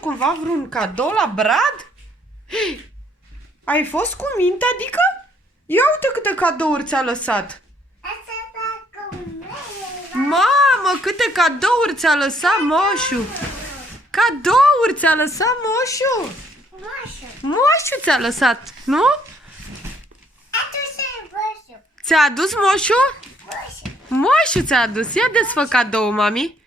cumva vreun cadou la Brad? Hei, ai fost cu minte, adică? Ia uite câte cadouri ți-a lăsat. Mamă, câte cadouri ți-a lăsat moșu. Cadouri ți-a lăsat moșu. Moșu ți-a lăsat, nu? Ți-a adus moșu? Moșu ți-a adus. Ia desfă cadou, mami.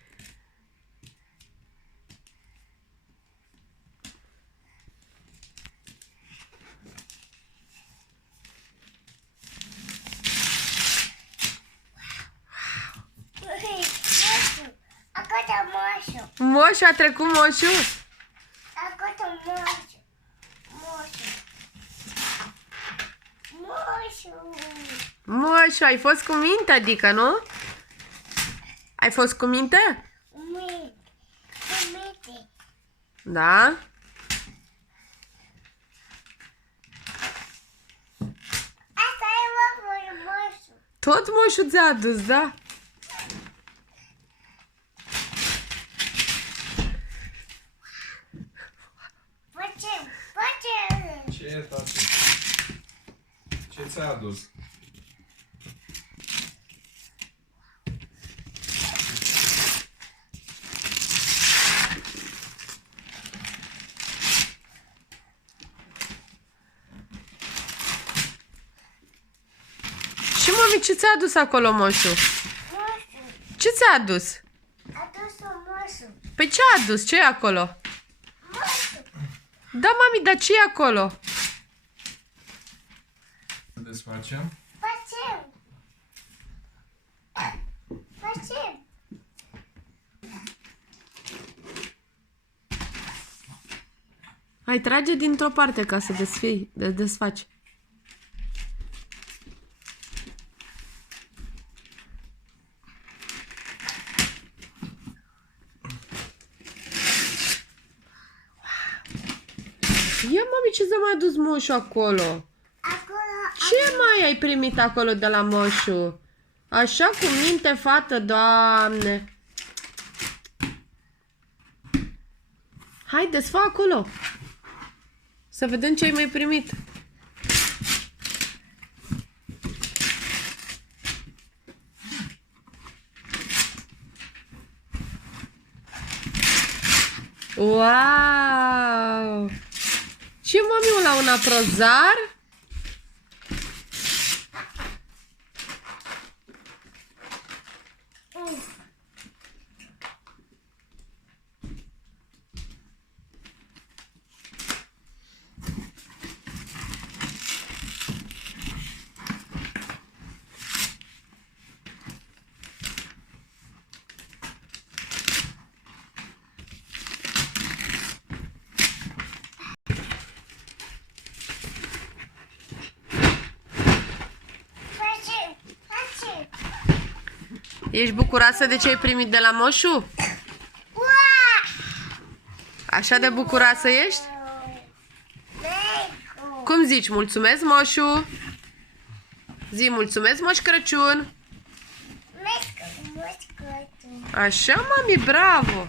Moșu, a trecut moșu? Moșu, ai fost cu minte, adică, nu? Ai fost cu minte? Da? Tot moșu ți-a adus, da? Ce e, tati? Ce ți-a adus? Și mami, ce ți-a adus acolo, moșu? Ce ți-a adus? Păi ce a adus? Ce e acolo? Da, mami, dar ce e acolo? Să desfacem? Hai, trage dintr-o parte ca să desfaci. Ia, mami, ce ți-a mai adus moșu acolo? Ce mai ai primit acolo de la moșu? Așa cu minte, fată, Doamne. Hai, desfă acolo. Să vedem ce ai mai primit. Wow! Ce, mami, la un aprozar? Ești bucuroasă de ce ai primit de la moșu? Așa de bucuroasă ești? Cum zici? Mulțumesc, moșu! Zi, mulțumesc, Moș Crăciun! Așa, mami, bravo!